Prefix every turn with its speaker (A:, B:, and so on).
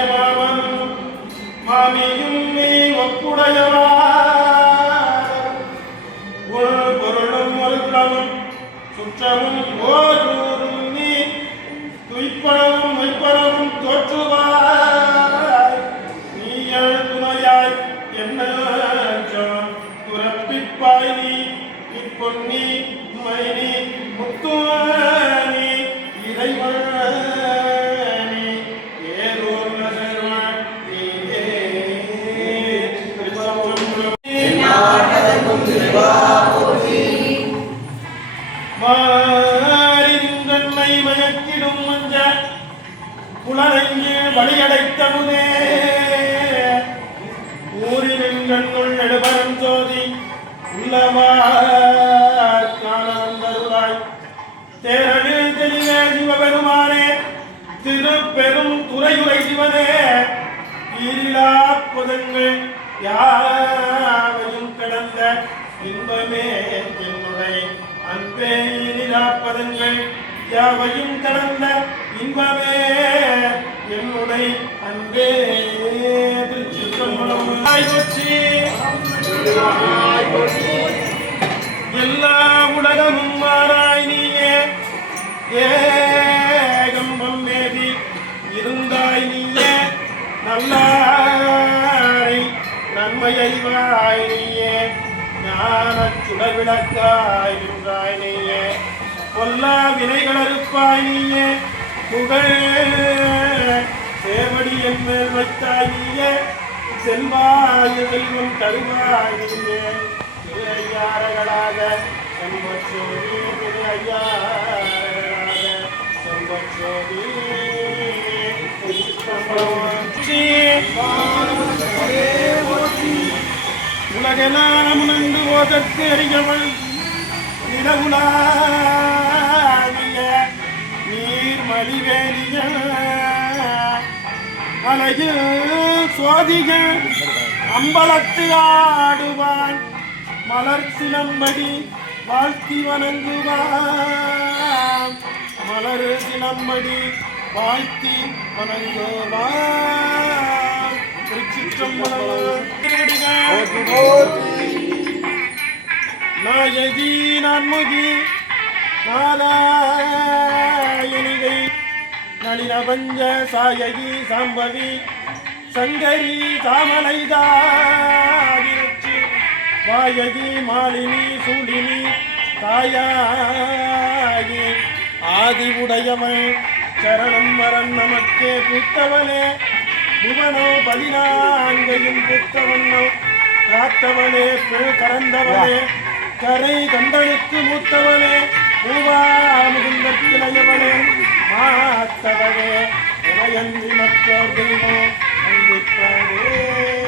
A: உடைய மாமனும் மாமியும் நீ ஒப்புடையவா. உள் பொருளும் ஒழுக்கமும் சுற்றமும் ஓர் வழியடைத்தமுதே ஊரினுள் நெடுபரம் ஜோதி உள்ளவார் காண வந்தருளாய் தேரடு தெளிவே சிவபெருமானே திருப்பெரும் துறையுரை சிவனே. ஈரிலா புதங்கள் யாவையும் கடந்த இன்பமே என்னுடைய அன்பே ஈரிலா பதங்கள் யாவையும் கடந்த இன்பமே என்னுடைய அன்பே திருச்சிற்றம்பலம் எல்லா உலகமும் மாறாய் நீயே. ஏகம்பம் மேவி இருந்தாய் நீயே. நல்லாரை நன்மையை வாய் நீயே. ஞான சுடவிளக்காய் நின்றாய் நீயே. பொல்லா வினைகள் அறுப்பாய் நீயே. புகழ். சேவடி என் மேல் வைத்தாய் செல்வம் தருவாய் ஐயாரகளாக செம்பச்சோதி ஐயாரகளாக செம்பச்சோதி உலகெல்லாம் உணர்ந்து போதற்கு அறியவள் நிலவுலா நீர்மலிவேலிய அழகு சோதிக அம்பலத்து ஆடுவான். மலர் சிலம்படி வாழ்த்தி வணங்குவான். மலர் சிலம்படி வாழ்த்தி வணங்குவான். நாயகி நான்முகி நாராயணிகை நளினபஞ்ச சாயகி சாம்பவி சங்கரி தாமலைதாவிரட்சி வாயகி மாலினி சூலினி தாயாகி ஆதி உடையவன் சரணம் வரன் நமக்கே புத்தவனே புவனோ பதினான்கையும் புத்தவனோ காத்தவனே பெரு கறந்தவனே கரை கண்டனுக்கு மூத்தவனே பூவா முகுந்த கிளையவனே மாத்தவரே உனையன்றி மற்றோர் தெய்வம் அன்பிப்பாரே